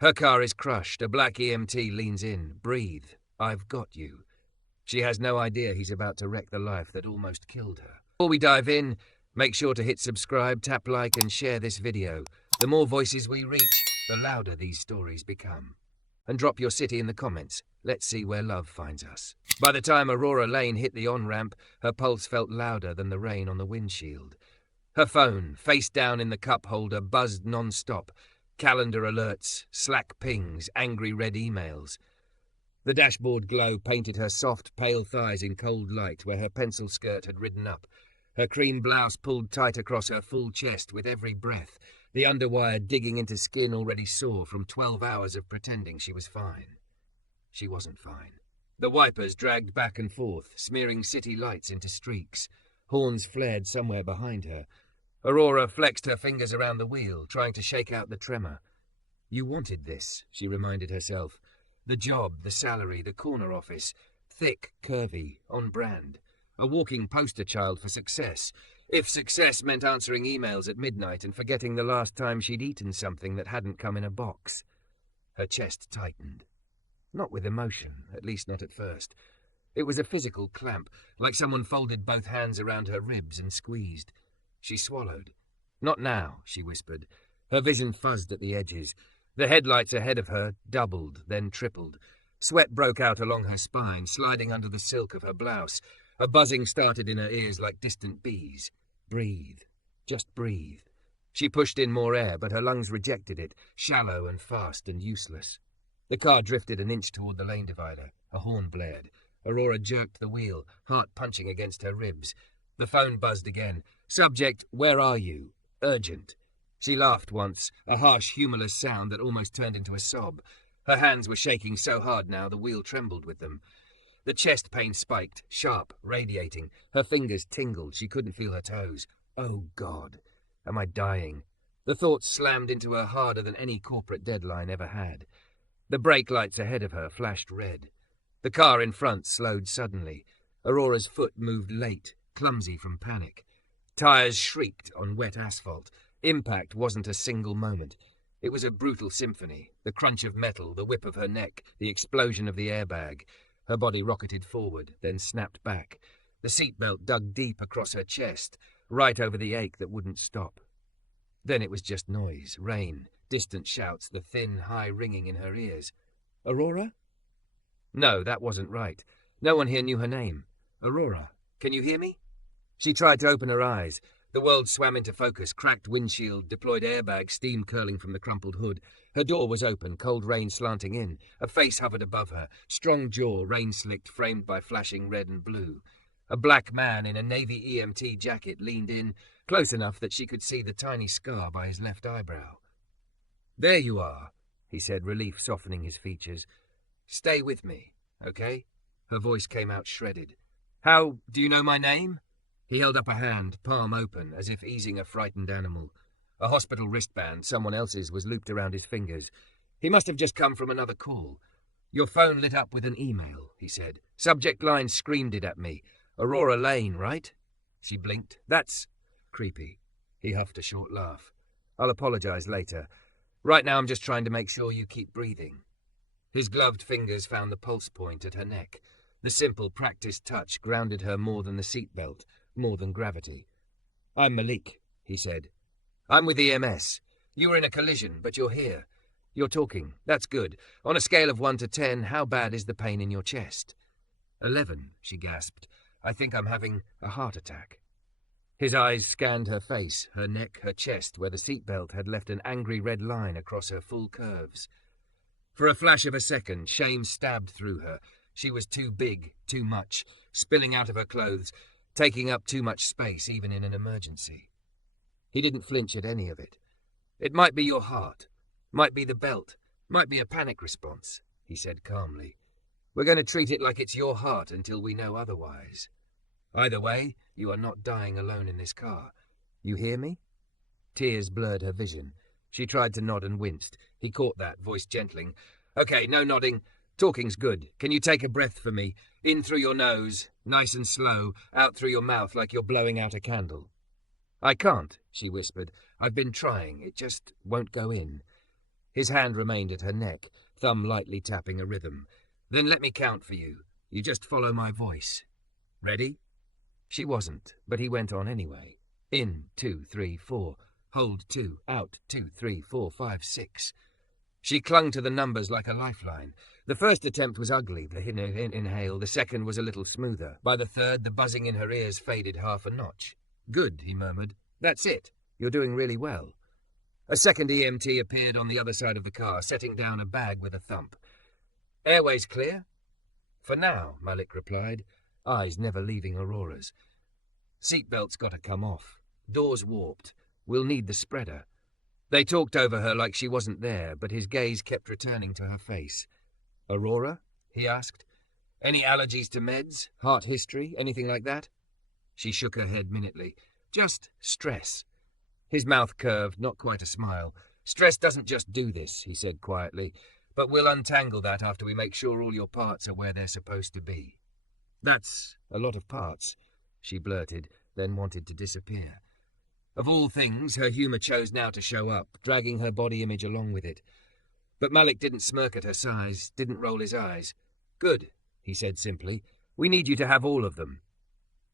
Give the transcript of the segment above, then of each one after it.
Her car is crushed. A Black EMT leans in. Breathe. I've got you. She has no idea he's about to wreck the life that almost killed her. Before we dive in, make sure to hit subscribe, tap like, and share this video. The more voices we reach, the louder these stories become. And drop your city in the comments. Let's see where love finds us. By the time Aurora Lane hit the on-ramp, her pulse felt louder than the rain on the windshield. Her phone, face down in the cup holder, buzzed non-stop. Calendar alerts, Slack pings, angry red emails. The dashboard glow painted her soft, pale thighs in cold light where her pencil skirt had ridden up. Her cream blouse pulled tight across her full chest with every breath, the underwire digging into skin already sore from 12 hours of pretending she was fine. She wasn't fine. The wipers dragged back and forth, smearing city lights into streaks. Horns flared somewhere behind her. Aurora flexed her fingers around the wheel, trying to shake out the tremor. You wanted this, she reminded herself. The job, the salary, the corner office. Thick, curvy, on brand. A walking poster child for success. If success meant answering emails at midnight and forgetting the last time she'd eaten something that hadn't come in a box. Her chest tightened. Not with emotion, at least not at first. It was a physical clamp, like someone folded both hands around her ribs and squeezed. She swallowed. Not now, she whispered. Her vision fuzzed at the edges. The headlights ahead of her doubled, then tripled. Sweat broke out along her spine, sliding under the silk of her blouse. A buzzing started in her ears like distant bees. Breathe. Just breathe. She pushed in more air, but her lungs rejected it, shallow and fast and useless. The car drifted an inch toward the lane divider. A horn blared. Aurora jerked the wheel, heart punching against her ribs. The phone buzzed again. Subject, where are you? Urgent. She laughed once, a harsh, humorless sound that almost turned into a sob. Her hands were shaking so hard now the wheel trembled with them. The chest pain spiked, sharp, radiating. Her fingers tingled. She couldn't feel her toes. Oh, God. Am I dying? The thoughts slammed into her harder than any corporate deadline ever had. The brake lights ahead of her flashed red. The car in front slowed suddenly. Aurora's foot moved late, clumsy from panic. Tires shrieked on wet asphalt. Impact wasn't a single moment. It was a brutal symphony. The crunch of metal, the whip of her neck, the explosion of the airbag. Her body rocketed forward, then snapped back. The seatbelt dug deep across her chest, right over the ache that wouldn't stop. Then it was just noise, rain, distant shouts, the thin, high ringing in her ears. Aurora? No, that wasn't right. No one here knew her name. Aurora, can you hear me? She tried to open her eyes. The world swam into focus, cracked windshield, deployed airbag, steam curling from the crumpled hood. Her door was open, cold rain slanting in. A face hovered above her, strong jaw, rain-slicked, framed by flashing red and blue. A black man in a Navy EMT jacket leaned in, close enough that she could see the tiny scar by his left eyebrow. There you are, he said, relief softening his features. Stay with me, okay? Her voice came out shredded. How do you know my name? He held up a hand, palm open, as if easing a frightened animal. A hospital wristband, someone else's, was looped around his fingers. He must have just come from another call. Your phone lit up with an email, he said. Subject line screamed it at me. Aurora Lane, right? She blinked. That's creepy. He huffed a short laugh. I'll apologize later. Right now I'm just trying to make sure you keep breathing. His gloved fingers found the pulse point at her neck. The simple, practiced touch grounded her more than the seatbelt, more than gravity. I'm Malik, he said. I'm with EMS. You were in a collision, but you're here. You're talking. That's good. On a scale of 1 to 10, how bad is the pain in your chest? 11, she gasped. I think I'm having a heart attack. His eyes scanned her face, her neck, her chest, where the seatbelt had left an angry red line across her full curves. For a flash of a second, shame stabbed through her. She was too big, too much, spilling out of her clothes, taking up too much space even in an emergency. He didn't flinch at any of it. It might be your heart, might be the belt, might be a panic response, he said calmly. We're going to treat it like it's your heart until we know otherwise. Either way, you are not dying alone in this car. You hear me? Tears blurred her vision. She tried to nod and winced. He caught that, voice gentling. Okay, no nodding. Talking's good. Can you take a breath for me? In through your nose, nice and slow, out through your mouth like you're blowing out a candle. I can't, she whispered. I've been trying. It just won't go in. His hand remained at her neck, thumb lightly tapping a rhythm. "Then let me count for you. You just follow my voice. Ready?" She wasn't, but he went on anyway. In, 2, 3, 4. Hold 2, out, 2, 3, 4, 5, 6. She clung to the numbers like a lifeline. The first attempt was ugly, the inhale. The second was a little smoother. By the third, the buzzing in her ears faded half a notch. "Good," he murmured. "That's it. You're doing really well." A second EMT appeared on the other side of the car, setting down a bag with a thump. "Airways clear?" "For now," Malik replied, eyes never leaving Aurora's. "Seatbelt's got to come off. Doors warped. We'll need the spreader." They talked over her like she wasn't there, but his gaze kept returning to her face. "Aurora?" he asked. "Any allergies to meds? Heart history? Anything like that?" She shook her head minutely. "Just stress." His mouth curved, not quite a smile. "Stress doesn't just do this," he said quietly, "but we'll untangle that after we make sure all your parts are where they're supposed to be." "That's a lot of parts," she blurted, then wanted to disappear. Of all things, her humour chose now to show up, dragging her body image along with it. But Malik didn't smirk at her size, didn't roll his eyes. "Good," he said simply. "We need you to have all of them."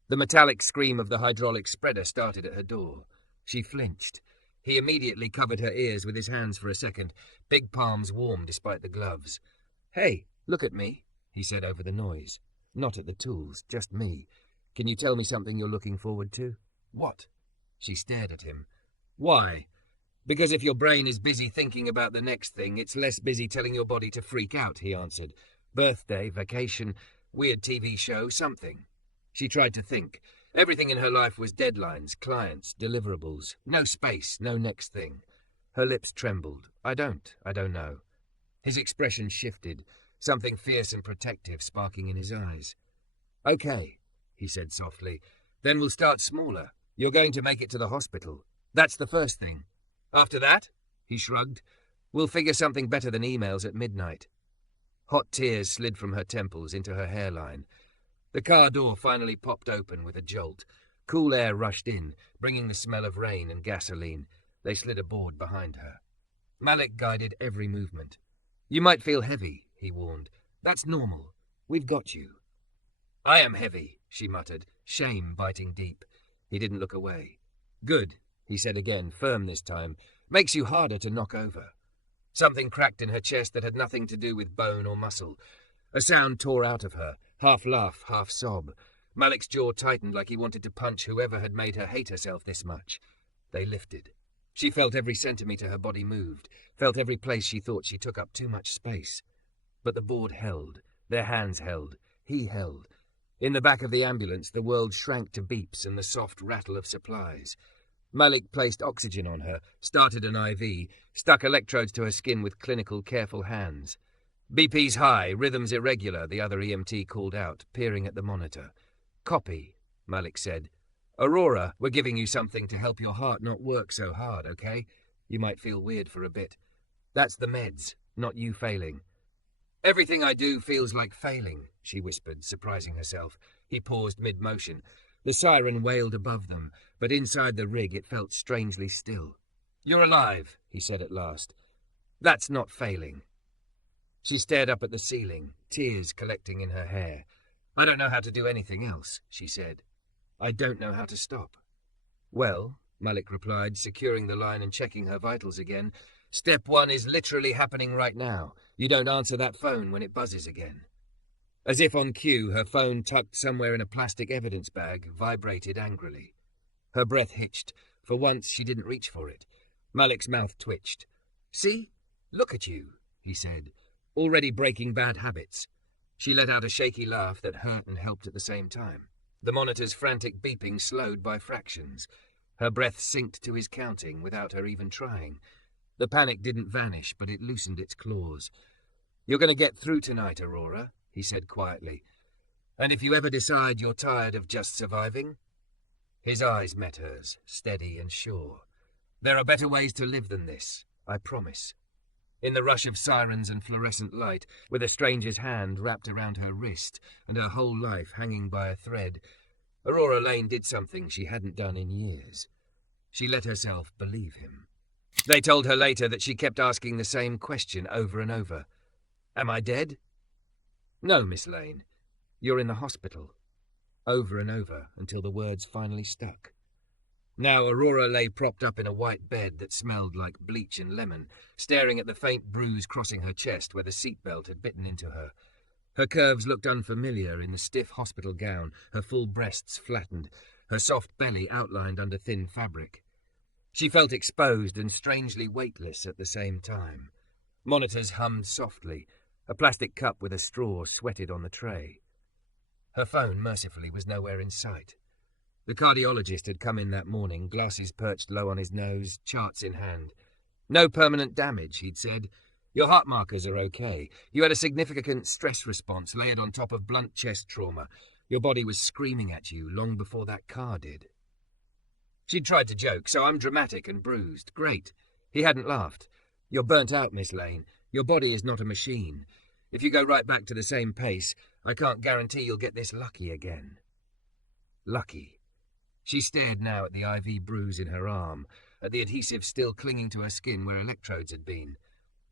The metallic scream of the hydraulic spreader started at her door. She flinched. He immediately covered her ears with his hands for a second, big palms warm despite the gloves. "Hey, look at me," he said over the noise. "Not at the tools, just me. Can you tell me something you're looking forward to?" "What?" She stared at him. "Why? Because if your brain is busy thinking about the next thing, it's less busy telling your body to freak out," he answered. "Birthday, vacation, weird TV show, something." She tried to think. Everything in her life was deadlines, clients, deliverables. No space, no next thing. Her lips trembled. I don't know." His expression shifted, something fierce and protective sparking in his eyes. "Okay," he said softly. "Then we'll start smaller. You're going to make it to the hospital. That's the first thing. After that," he shrugged, "we'll figure something better than emails at midnight." Hot tears slid from her temples into her hairline. The car door finally popped open with a jolt. Cool air rushed in, bringing the smell of rain and gasoline. They slid aboard behind her. Malik guided every movement. "You might feel heavy," he warned. "That's normal. We've got you." "I am heavy," she muttered, shame biting deep. He didn't look away. "Good," he said again, firm this time. "Makes you harder to knock over." Something cracked in her chest that had nothing to do with bone or muscle. A sound tore out of her, half laugh, half sob. Malik's jaw tightened like he wanted to punch whoever had made her hate herself this much. They lifted. She felt every centimetre her body moved, felt every place she thought she took up too much space. But the board held. Their hands held. He held. In the back of the ambulance, the world shrank to beeps and the soft rattle of supplies. Malik placed oxygen on her, started an IV, stuck electrodes to her skin with clinical, careful hands. "BP's high, rhythms irregular," the other EMT called out, peering at the monitor. "Copy," Malik said. "Aurora, we're giving you something to help your heart not work so hard, okay? You might feel weird for a bit. That's the meds, not you failing." "Everything I do feels like failing," she whispered, surprising herself. He paused mid-motion. The siren wailed above them, but inside the rig it felt strangely still. "You're alive," he said at last. "That's not failing." She stared up at the ceiling, tears collecting in her hair. "I don't know how to do anything else," she said. "I don't know how to stop." "Well," Malik replied, securing the line and checking her vitals again, "step 1 is literally happening right now. You don't answer that phone when it buzzes again." As if on cue, her phone, tucked somewhere in a plastic evidence bag, vibrated angrily. Her breath hitched. For once, she didn't reach for it. Malik's mouth twitched. "See? Look at you," he said. "Already breaking bad habits." She let out a shaky laugh that hurt and helped at the same time. The monitor's frantic beeping slowed by fractions. Her breath synced to his counting without her even trying. The panic didn't vanish, but it loosened its claws. "You're going to get through tonight, Aurora," he said quietly. "And if you ever decide you're tired of just surviving..." His eyes met hers, steady and sure. "There are better ways to live than this, I promise." In the rush of sirens and fluorescent light, with a stranger's hand wrapped around her wrist and her whole life hanging by a thread, Aurora Lane did something she hadn't done in years. She let herself believe him. They told her later that she kept asking the same question over and over. Am I dead? No, Miss Lane. You're in the hospital. Over and over until the words finally stuck. Now Aurora lay propped up in a white bed that smelled like bleach and lemon, staring at the faint bruise crossing her chest where the seatbelt had bitten into her. Her curves looked unfamiliar in the stiff hospital gown, her full breasts flattened, her soft belly outlined under thin fabric. She felt exposed and strangely weightless at the same time. Monitors hummed softly. A plastic cup with a straw sweated on the tray. Her phone, mercifully, was nowhere in sight. The cardiologist had come in that morning, glasses perched low on his nose, charts in hand. No permanent damage, he'd said. Your heart markers are okay. You had a significant stress response layered on top of blunt chest trauma. Your body was screaming at you long before that car did. She'd tried to joke, so I'm dramatic and bruised. Great. He hadn't laughed. You're burnt out, Miss Lane. Your body is not a machine. If you go right back to the same pace, I can't guarantee you'll get this lucky again. Lucky. She stared now at the IV bruise in her arm, at the adhesive still clinging to her skin where electrodes had been.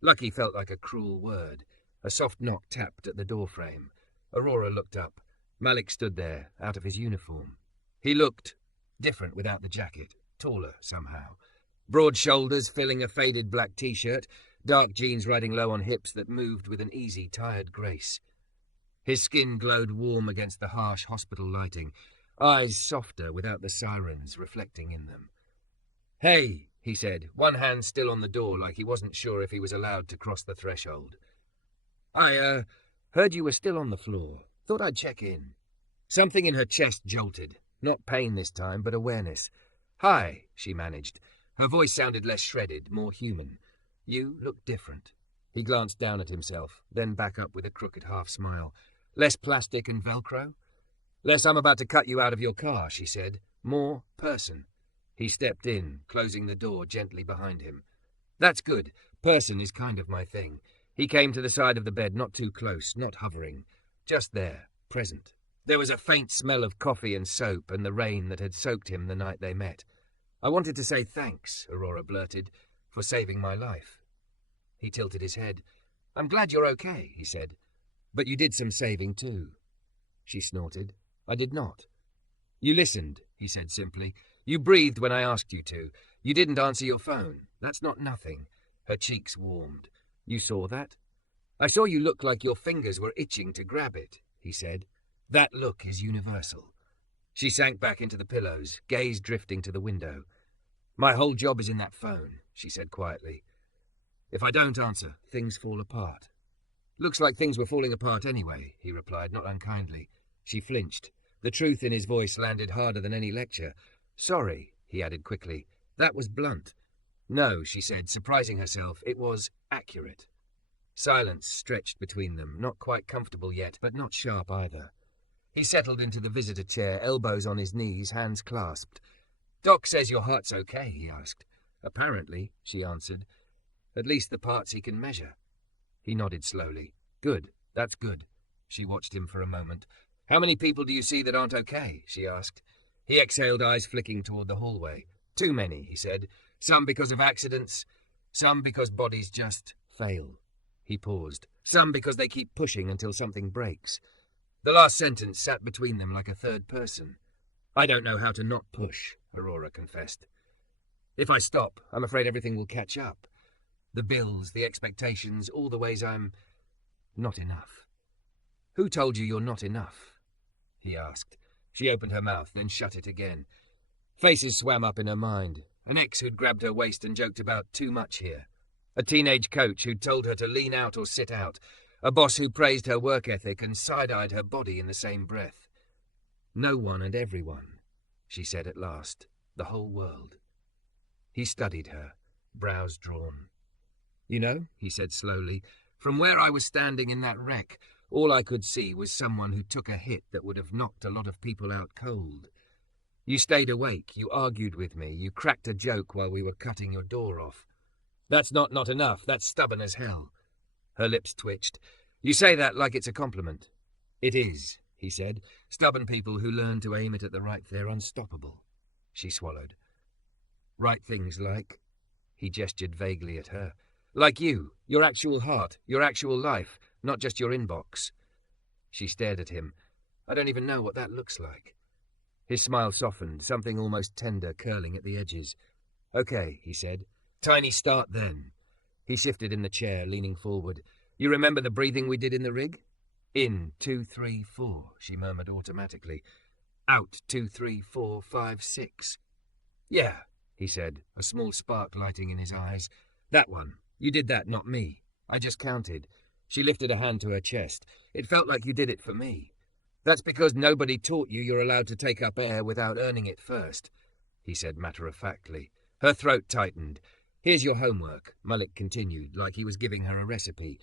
Lucky felt like a cruel word. A soft knock tapped at the doorframe. Aurora looked up. Malik stood there, out of his uniform. He looked different without the jacket, taller somehow. Broad shoulders filling a faded black t-shirt, dark jeans riding low on hips that moved with an easy, tired grace. His skin glowed warm against the harsh hospital lighting, eyes softer without the sirens reflecting in them. Hey, he said, one hand still on the door like he wasn't sure if he was allowed to cross the threshold. I, heard you were still on the floor. Thought I'd check in. Something in her chest jolted. Not pain this time, but awareness. Hi, she managed. Her voice sounded less shredded, more human. You look different. He glanced down at himself, then back up with a crooked half-smile. Less plastic and Velcro? Less I'm about to cut you out of your car, she said. More person. He stepped in, closing the door gently behind him. That's good. Person is kind of my thing. He came to the side of the bed, not too close, not hovering. Just there, present. There was a faint smell of coffee and soap and the rain that had soaked him the night they met. I wanted to say thanks, Aurora blurted, for saving my life. He tilted his head. I'm glad you're okay, he said. But you did some saving too. She snorted. I did not. You listened, he said simply. You breathed when I asked you to. You didn't answer your phone. That's not nothing. Her cheeks warmed. You saw that? I saw you look like your fingers were itching to grab it, he said. That look is universal. She sank back into the pillows, gaze drifting to the window. My whole job is in that phone, she said quietly. If I don't answer, things fall apart. Looks like things were falling apart anyway, he replied, not unkindly. She flinched. The truth in his voice landed harder than any lecture. Sorry, he added quickly. That was blunt. No, she said, surprising herself. It was accurate. Silence stretched between them, not quite comfortable yet, but not sharp either. He settled into the visitor chair, elbows on his knees, hands clasped. Doc says your heart's okay, he asked. Apparently, she answered. At least the parts he can measure. He nodded slowly. Good, that's good. She watched him for a moment. How many people do you see that aren't okay? She asked. He exhaled, eyes flicking toward the hallway. Too many, he said. Some because of accidents, some because bodies just fail. He paused. Some because they keep pushing until something breaks. The last sentence sat between them like a third person. I don't know how to not push, Aurora confessed. If I stop, I'm afraid everything will catch up. The bills, the expectations, all the ways I'm not enough. Who told you you're not enough? He asked. She opened her mouth, then shut it again. Faces swam up in her mind. An ex who'd grabbed her waist and joked about too much here. A teenage coach who'd told her to lean out or sit out. A boss who praised her work ethic and side-eyed her body in the same breath. No one and everyone, she said at last. The whole world. He studied her, brows drawn. You know, he said slowly, from where I was standing in that wreck, all I could see was someone who took a hit that would have knocked a lot of people out cold. You stayed awake, you argued with me, you cracked a joke while we were cutting your door off. That's not enough, that's stubborn as hell. Her lips twitched. You say that like it's a compliment. It is, he said. Stubborn people who learn to aim it at the right, they're unstoppable. She swallowed. Right things like? He gestured vaguely at her. Like you, your actual heart, your actual life, not just your inbox. She stared at him. I don't even know what that looks like. His smile softened, something almost tender curling at the edges. Okay, he said. Tiny start then. He shifted in the chair, leaning forward. You remember the breathing we did in the rig? In, 2, 3, 4, she murmured automatically. Out, 2, 3, 4, 5, 6. Yeah, he said, a small spark lighting in his eyes. That one. You did that, not me. I just counted. She lifted a hand to her chest. It felt like you did it for me. That's because nobody taught you you're allowed to take up air without earning it first, he said matter-of-factly. Her throat tightened. Here's your homework, Malik continued, like he was giving her a recipe.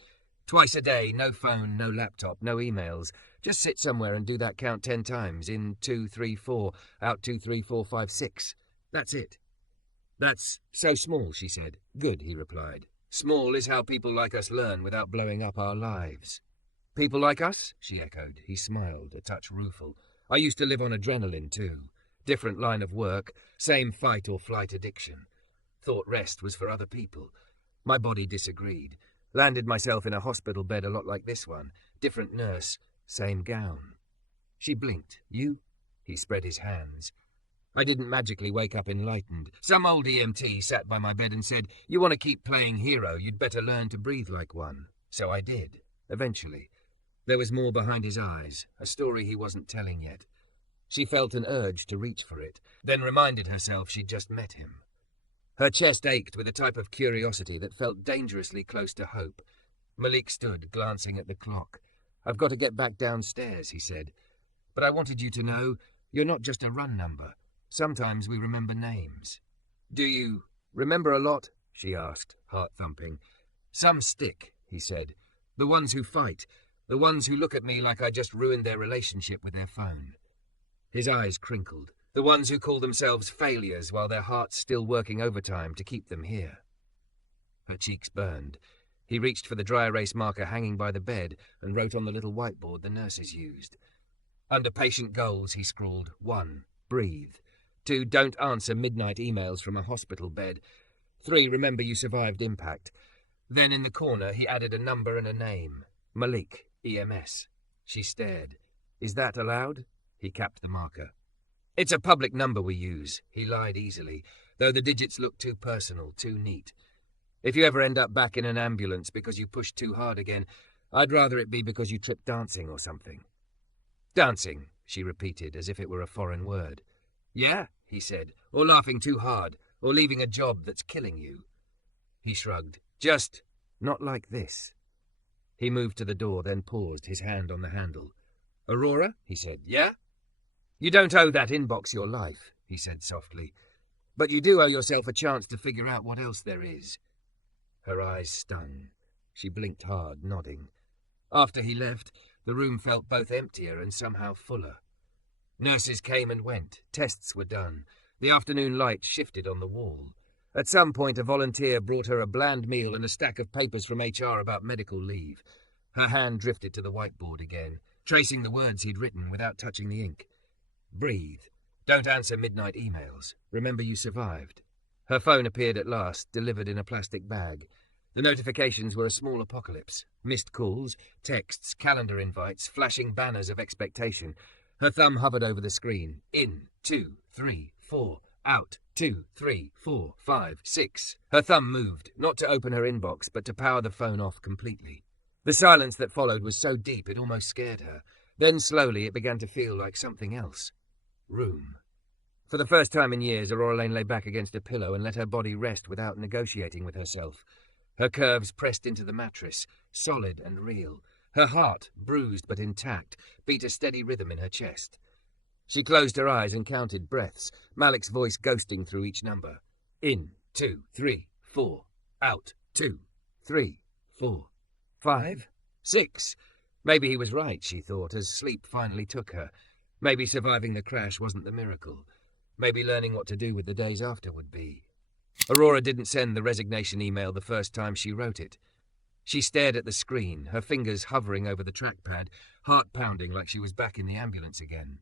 Twice a day, no phone, no laptop, no emails. Just sit somewhere and do that count 10 times. In, 2, 3, 4, out 2, 3, 4, 5, 6. That's it. That's so small, she said. Good, he replied. Small is how people like us learn without blowing up our lives. People like us? She echoed. He smiled, a touch rueful. I used to live on adrenaline, too. Different line of work, same fight or flight addiction. Thought rest was for other people. My body disagreed. Landed myself in a hospital bed a lot like this one. Different nurse, same gown. She blinked. You? He spread his hands. I didn't magically wake up enlightened. Some old EMT sat by my bed and said, you want to keep playing hero, you'd better learn to breathe like one. So I did, eventually. There was more behind his eyes, a story he wasn't telling yet. She felt an urge to reach for it, then reminded herself she'd just met him. Her chest ached with a type of curiosity that felt dangerously close to hope. Malik stood, glancing at the clock. I've got to get back downstairs, he said. But I wanted you to know, you're not just a run number. Sometimes we remember names. Do you remember a lot? She asked, heart thumping. Some stick, he said. The ones who fight. The ones who look at me like I just ruined their relationship with their phone. His eyes crinkled. The ones who call themselves failures while their heart's still working overtime to keep them here. Her cheeks burned. He reached for the dry erase marker hanging by the bed and wrote on the little whiteboard the nurses used. Under patient goals, he scrawled, 1. Breathe. 2. Don't answer midnight emails from a hospital bed. 3. Remember you survived impact. Then in the corner, he added a number and a name. Malik, EMS. She stared. Is that allowed? He capped the marker. It's a public number we use, he lied easily, though the digits looked too personal, too neat. If you ever end up back in an ambulance because you pushed too hard again, I'd rather it be because you tripped dancing or something. Dancing, she repeated, as if it were a foreign word. Yeah, he said, or laughing too hard, or leaving a job that's killing you. He shrugged. Just not like this. He moved to the door, then paused, his hand on the handle. Aurora, he said. Yeah? You don't owe that inbox your life, he said softly. But you do owe yourself a chance to figure out what else there is. Her eyes stung. She blinked hard, nodding. After he left, the room felt both emptier and somehow fuller. Nurses came and went. Tests were done. The afternoon light shifted on the wall. At some point, a volunteer brought her a bland meal and a stack of papers from HR about medical leave. Her hand drifted to the whiteboard again, tracing the words he'd written without touching the ink. Breathe. Don't answer midnight emails. Remember you survived. Her phone appeared at last, delivered in a plastic bag. The notifications were a small apocalypse. Missed calls, texts, calendar invites, flashing banners of expectation. Her thumb hovered over the screen. In, 2, 3, 4. Out, 2, 3, 4, 5, 6. Her thumb moved, not to open her inbox, but to power the phone off completely. The silence that followed was so deep it almost scared her. Then slowly it began to feel like something else. Room. For the first time in years, Aurora Lane lay back against a pillow and let her body rest without negotiating with herself. Her curves pressed into the mattress, solid and real. Her heart, bruised but intact, beat a steady rhythm in her chest. She closed her eyes and counted breaths, Malik's voice ghosting through each number. In, 2, 3, 4. Out, 2, 3, 4, 5, 6. Maybe he was right, she thought, as sleep finally took her. Maybe surviving the crash wasn't the miracle. Maybe learning what to do with the days after would be. Aurora didn't send the resignation email the first time she wrote it. She stared at the screen, her fingers hovering over the trackpad, heart pounding like she was back in the ambulance again.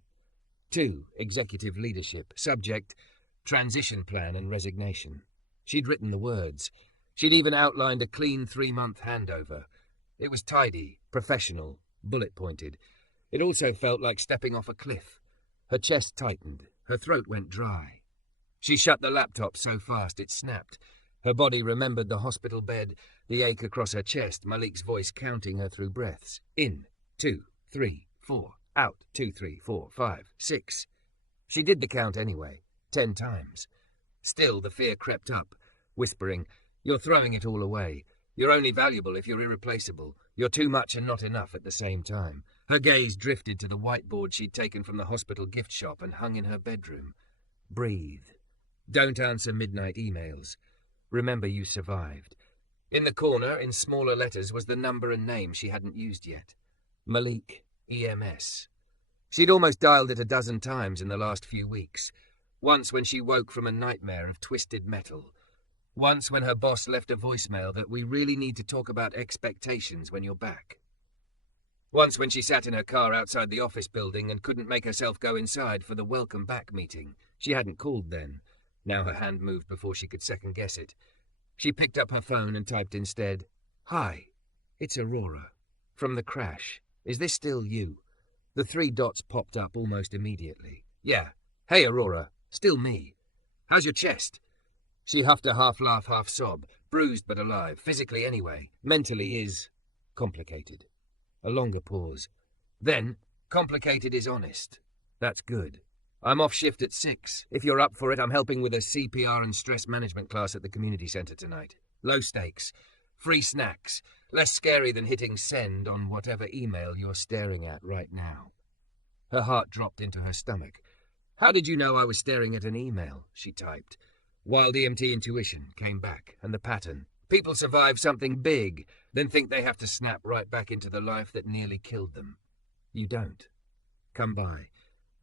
2. Executive leadership. Subject, transition plan and resignation. She'd written the words. She'd even outlined a clean 3-month handover. It was tidy, professional, bullet-pointed. It also felt like stepping off a cliff. Her chest tightened. Her throat went dry. She shut the laptop so fast it snapped. Her body remembered the hospital bed, the ache across her chest, Malik's voice counting her through breaths. In, 2, 3, 4. Out, 2, 3, 4, 5, 6. She did the count anyway, 10 times. Still, the fear crept up, whispering, "You're throwing it all away. You're only valuable if you're irreplaceable. You're too much and not enough at the same time." Her gaze drifted to the whiteboard she'd taken from the hospital gift shop and hung in her bedroom. Breathe. Don't answer midnight emails. Remember you survived. In the corner, in smaller letters, was the number and name she hadn't used yet. Malik EMS. She'd almost dialed it a dozen times in the last few weeks. Once when she woke from a nightmare of twisted metal. Once when her boss left a voicemail that we really need to talk about expectations when you're back. Once when she sat in her car outside the office building and couldn't make herself go inside for the welcome back meeting. She hadn't called then. Now her hand moved before she could second-guess it. She picked up her phone and typed instead, "Hi, it's Aurora. From the crash. Is this still you?" The 3 dots popped up almost immediately. "Yeah. Hey, Aurora. Still me. How's your chest?" She huffed a half-laugh, half-sob. Bruised but alive. Physically anyway. Mentally is complicated. A longer pause. Then, complicated is honest. That's good. I'm off shift at 6. If you're up for it, I'm helping with a CPR and stress management class at the community centre tonight. Low stakes. Free snacks. Less scary than hitting send on whatever email you're staring at right now. Her heart dropped into her stomach. "How did you know I was staring at an email?" she typed. Wild EMT intuition came back, and the pattern. People survive something big, then think they have to snap right back into the life that nearly killed them. You don't. Come by.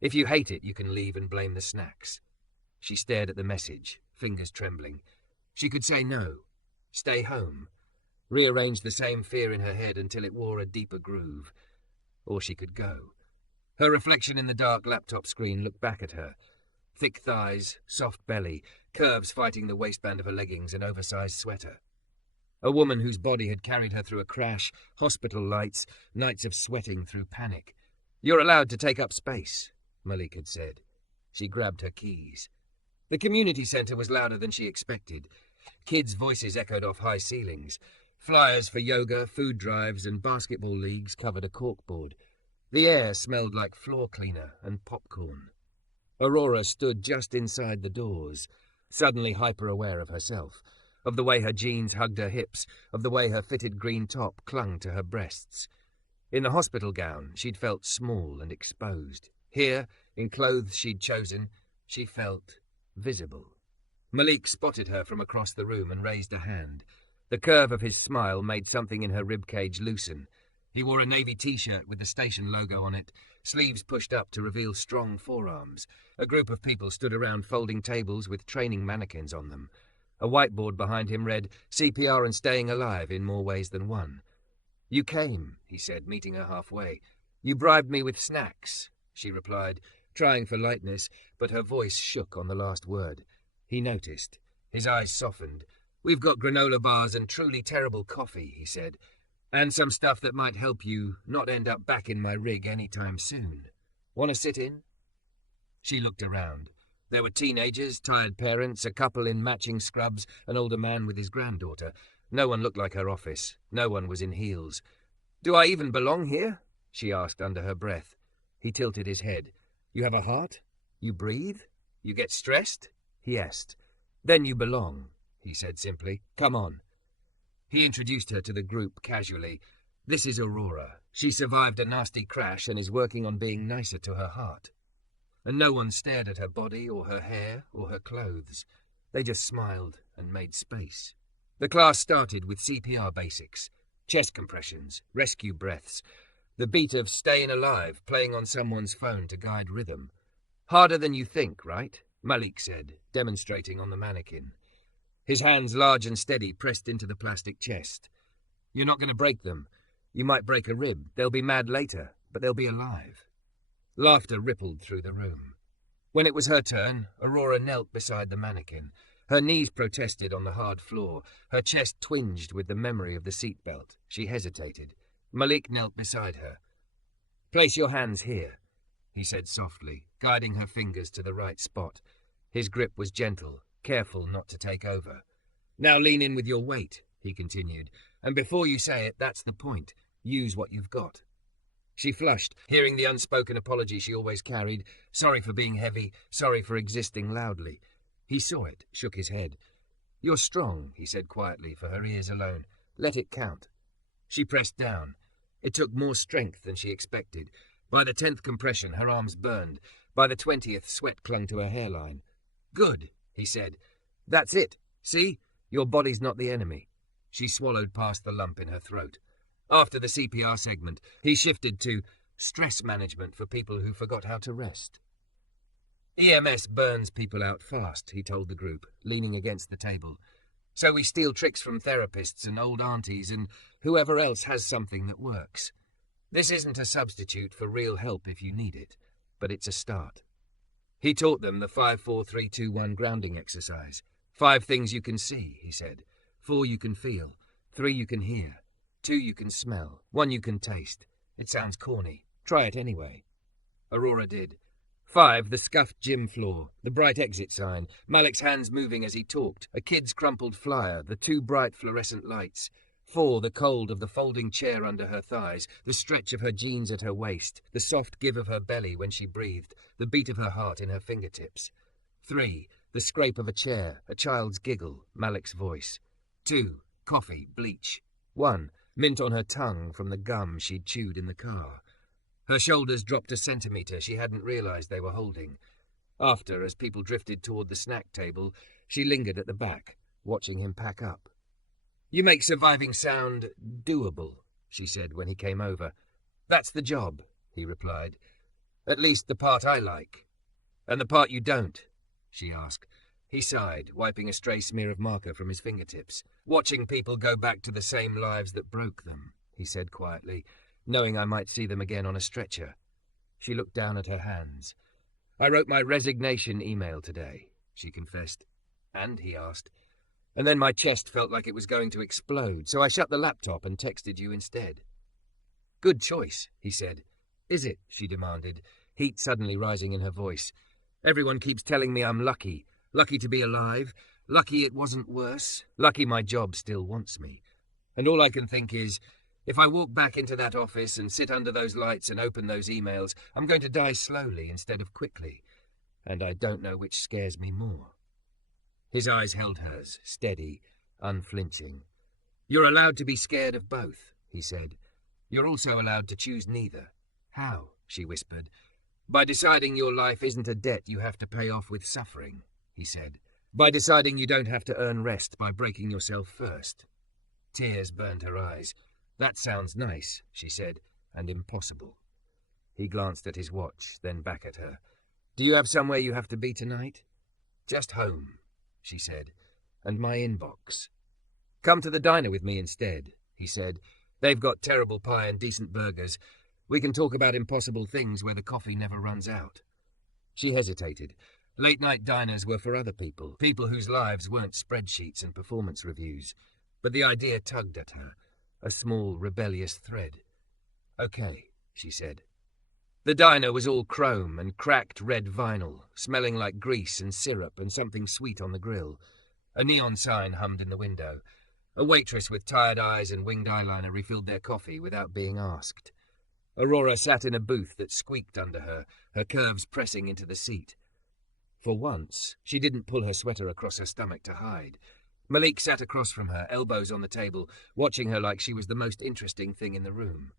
If you hate it, you can leave and blame the snacks. She stared at the message, fingers trembling. She could say no. Stay home. Rearrange the same fear in her head until it wore a deeper groove. Or she could go. Her reflection in the dark laptop screen looked back at her. Thick thighs, soft belly, curves fighting the waistband of her leggings, and oversized sweater. A woman whose body had carried her through a crash, hospital lights, nights of sweating through panic. "You're allowed to take up space," Malik had said. She grabbed her keys. The community centre was louder than she expected. Kids' voices echoed off high ceilings. Flyers for yoga, food drives, and basketball leagues covered a corkboard. The air smelled like floor cleaner and popcorn. Aurora stood just inside the doors, suddenly hyper-aware of herself, of the way her jeans hugged her hips, of the way her fitted green top clung to her breasts. In the hospital gown, she'd felt small and exposed. Here, in clothes she'd chosen, she felt visible. Malik spotted her from across the room and raised a hand. The curve of his smile made something in her ribcage loosen. He wore a navy t-shirt with the station logo on it, sleeves pushed up to reveal strong forearms. A group of people stood around folding tables with training mannequins on them. A whiteboard behind him read, "CPR and staying alive in more ways than one." "You came," he said, meeting her halfway. "You bribed me with snacks," she replied, trying for lightness, but her voice shook on the last word. He noticed. His eyes softened. "We've got granola bars and truly terrible coffee," he said, "and some stuff that might help you not end up back in my rig anytime soon. Want to sit in?" She looked around. There were teenagers, tired parents, a couple in matching scrubs, an older man with his granddaughter. No one looked like her office. No one was in heels. "Do I even belong here?" she asked under her breath. He tilted his head. "You have a heart? You breathe? You get stressed?" he asked. "Then you belong," he said simply. "Come on." He introduced her to the group casually. "This is Aurora. She survived a nasty crash and is working on being nicer to her heart." And no one stared at her body or her hair or her clothes. They just smiled and made space. The class started with CPR basics, chest compressions, rescue breaths, the beat of "Staying Alive" playing on someone's phone to guide rhythm. "Harder than you think, right?" Malik said, demonstrating on the mannequin. His hands, large and steady, pressed into the plastic chest. "You're not going to break them. You might break a rib. They'll be mad later, but they'll be alive." Laughter rippled through the room. When it was her turn, Aurora knelt beside the mannequin. Her knees protested on the hard floor. Her chest twinged with the memory of the seatbelt. She hesitated. Malik knelt beside her. "Place your hands here," he said softly, guiding her fingers to the right spot. His grip was gentle, careful not to take over. "Now lean in with your weight," he continued, "and before you say it, that's the point. Use what you've got." She flushed, hearing the unspoken apology she always carried. Sorry for being heavy, sorry for existing loudly. He saw it, shook his head. "You're strong," he said quietly, for her ears alone. "Let it count." She pressed down. It took more strength than she expected. By the 10th compression, her arms burned. By the 20th, sweat clung to her hairline. "Good," he said. "That's it. See? Your body's not the enemy." She swallowed past the lump in her throat. After the CPR segment, he shifted to stress management for people who forgot how to rest. "EMS burns people out fast," he told the group, leaning against the table. "So we steal tricks from therapists and old aunties and whoever else has something that works. This isn't a substitute for real help if you need it, but it's a start." He taught them the 5-4-3-2-1 grounding exercise. 5 things you can see, he said. 4 you can feel. 3 you can hear. 2 you can smell. 1 you can taste. It sounds corny. Try it anyway. Aurora did. 5, the scuffed gym floor, the bright exit sign, Malik's hands moving as he talked, a kid's crumpled flyer, the 2 bright fluorescent lights. 4, the cold of the folding chair under her thighs, the stretch of her jeans at her waist, the soft give of her belly when she breathed, the beat of her heart in her fingertips. 3, the scrape of a chair, a child's giggle, Malik's voice. 2, coffee, bleach. 1, mint on her tongue from the gum she'd chewed in the car. Her shoulders dropped a centimetre she hadn't realised they were holding. After, as people drifted toward the snack table, she lingered at the back, watching him pack up. "You make surviving sound doable," she said when he came over. "That's the job," he replied. "At least the part I like." "And the part you don't?" she asked. He sighed, wiping a stray smear of marker from his fingertips. "Watching people go back to the same lives that broke them," he said quietly, knowing I might see them again on a stretcher. She looked down at her hands. "I wrote my resignation email today," she confessed. "And?" he asked. "And then my chest felt like it was going to explode, so I shut the laptop and texted you instead." "Good choice," he said. "Is it?" she demanded, heat suddenly rising in her voice. "Everyone keeps telling me I'm lucky. Lucky to be alive. Lucky it wasn't worse. Lucky my job still wants me. And all I can think is, if I walk back into that office and sit under those lights and open those emails, I'm going to die slowly instead of quickly. And I don't know which scares me more." His eyes held hers, steady, unflinching. "You're allowed to be scared of both," he said. "You're also allowed to choose neither." "How?" she whispered. "By deciding your life isn't a debt you have to pay off with suffering," he said. "By deciding you don't have to earn rest by breaking yourself first." Tears burned her eyes. "That sounds nice," she said, "and impossible." He glanced at his watch, then back at her. "Do you have somewhere you have to be tonight?" "Just home," she said, "and my inbox." "Come to the diner with me instead," he said. "They've got terrible pie and decent burgers. We can talk about impossible things where the coffee never runs out." She hesitated. Late-night diners were for other people, people whose lives weren't spreadsheets and performance reviews. But the idea tugged at her, a small, rebellious thread. "Okay," she said. The diner was all chrome and cracked red vinyl, smelling like grease and syrup and something sweet on the grill. A neon sign hummed in the window. A waitress with tired eyes and winged eyeliner refilled their coffee without being asked. Aurora sat in a booth that squeaked under her, her curves pressing into the seat. For once, she didn't pull her sweater across her stomach to hide. Malik sat across from her, elbows on the table, watching her like she was the most interesting thing in the room.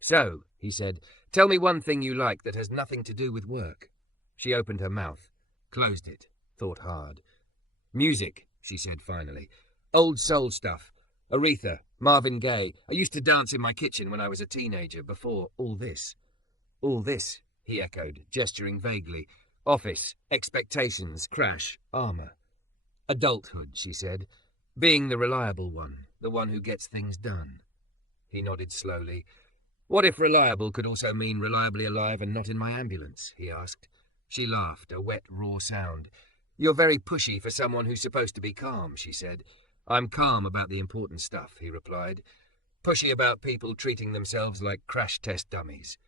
"So," he said, "tell me one thing you like that has nothing to do with work." She opened her mouth, closed it, thought hard. "Music," she said finally. "Old soul stuff. Aretha, Marvin Gaye. I used to dance in my kitchen when I was a teenager, before all this." "All this," he echoed, gesturing vaguely. "Office, expectations, crash, armor." "Adulthood," she said. "Being the reliable one, the one who gets things done." He nodded slowly. "What if reliable could also mean reliably alive and not in my ambulance?" he asked. She laughed, a wet, raw sound. You're very pushy for someone who's supposed to be calm, she said. I'm calm about the important stuff, he replied. Pushy about people treating themselves like crash test dummies.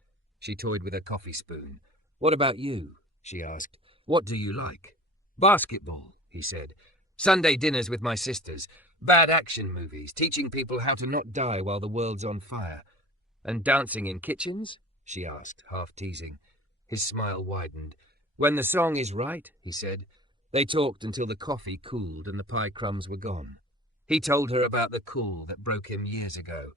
She toyed with her coffee spoon. What about you? She asked. What do you like? Basketball, he said. Sunday dinners with my sisters. Bad action movies, teaching people how to not die while the world's on fire. And dancing in kitchens? She asked, half teasing. His smile widened. When the song is right, he said. They talked until the coffee cooled and the pie crumbs were gone. He told her about the call that broke him years ago,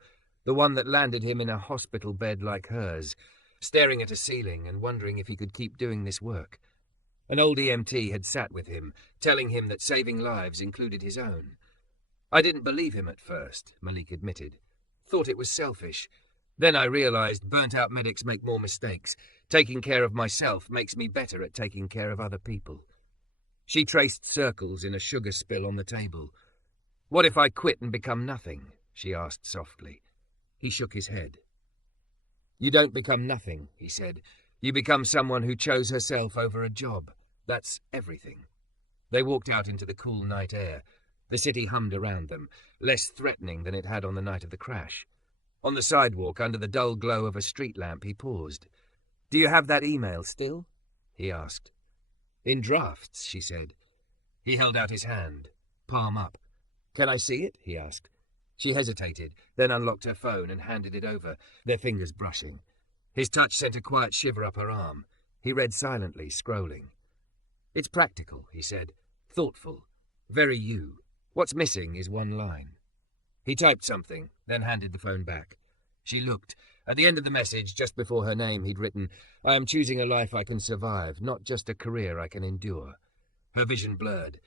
the one that landed him in a hospital bed like hers, staring at a ceiling and wondering if he could keep doing this work. An old EMT had sat with him, telling him that saving lives included his own. I didn't believe him at first, Malik admitted. Thought it was selfish. Then I realized burnt-out medics make more mistakes. Taking care of myself makes me better at taking care of other people. She traced circles in a sugar spill on the table. What if I quit and become nothing? She asked softly. He shook his head. You don't become nothing, he said. You become someone who chose herself over a job. That's everything. They walked out into the cool night air. The city hummed around them, less threatening than it had on the night of the crash. On the sidewalk, under the dull glow of a street lamp, he paused. Do you have that email still? He asked. In drafts, she said. He held out his hand, palm up. Can I see it? He asked. She hesitated, then unlocked her phone and handed it over, their fingers brushing. His touch sent a quiet shiver up her arm. He read silently, scrolling. It's practical, he said. Thoughtful. Very you. What's missing is one line. He typed something, then handed the phone back. She looked. At the end of the message, just before her name, he'd written, I am choosing a life I can survive, not just a career I can endure. Her vision blurred.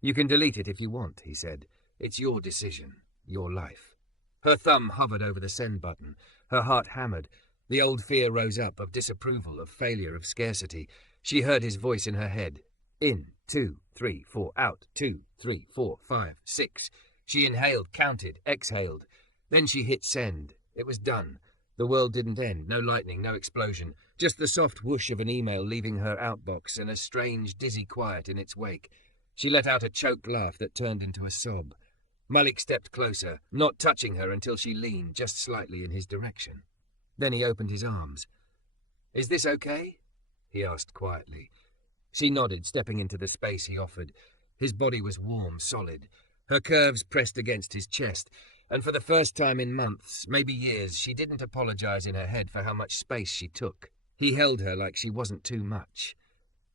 You can delete it if you want, he said. It's your decision, your life. Her thumb hovered over the send button. Her heart hammered. The old fear rose up, of disapproval, of failure, of scarcity. She heard his voice in her head. In, 2, 3, 4, out, 2, 3, 4, 5, 6. She inhaled, counted, exhaled. Then she hit send. It was done. The world didn't end. No lightning, no explosion. Just the soft whoosh of an email leaving her outbox and a strange, dizzy quiet in its wake. She let out a choked laugh that turned into a sob. Malik stepped closer, not touching her until she leaned just slightly in his direction. Then he opened his arms. Is this okay? He asked quietly. She nodded, stepping into the space he offered. His body was warm, solid. Her curves pressed against his chest, and for the first time in months, maybe years, she didn't apologize in her head for how much space she took. He held her like she wasn't too much.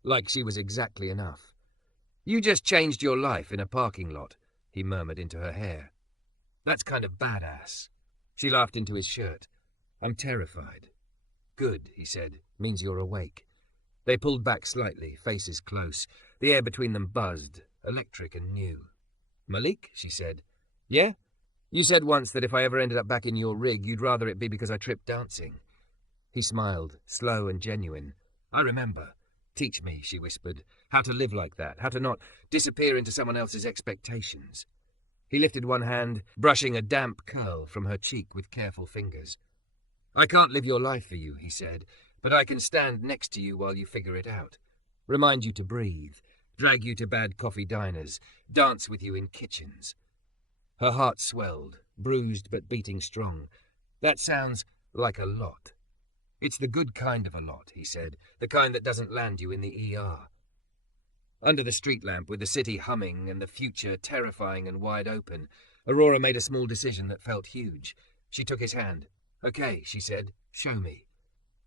Like she was exactly enough. You just changed your life in a parking lot, he murmured into her hair. That's kind of badass. She laughed into his shirt. I'm terrified. Good, he said. Means you're awake. They pulled back slightly, faces close. The air between them buzzed, electric and new. Malik, she said. Yeah? You said once that if I ever ended up back in your rig, you'd rather it be because I tripped dancing. He smiled, slow and genuine. I remember. Teach me, she whispered, how to live like that, how to not disappear into someone else's expectations. He lifted one hand, brushing a damp curl from her cheek with careful fingers. I can't live your life for you, he said, but I can stand next to you while you figure it out. Remind you to breathe, drag you to bad coffee diners, dance with you in kitchens. Her heart swelled, bruised but beating strong. That sounds like a lot. It's the good kind of a lot, he said, the kind that doesn't land you in the ER. Under the street lamp, with the city humming and the future terrifying and wide open, Aurora made a small decision that felt huge. She took his hand. Okay, she said, show me.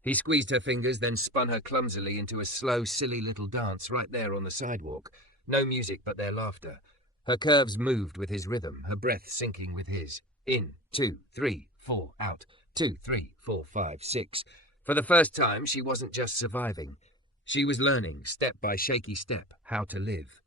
He squeezed her fingers, then spun her clumsily into a slow, silly little dance right there on the sidewalk. No music but their laughter. Her curves moved with his rhythm, her breath syncing with his. In, 2, 3, 4, out. 2, 3, 4, 5, 6. For the first time, she wasn't just surviving. She was learning, step by shaky step, how to live.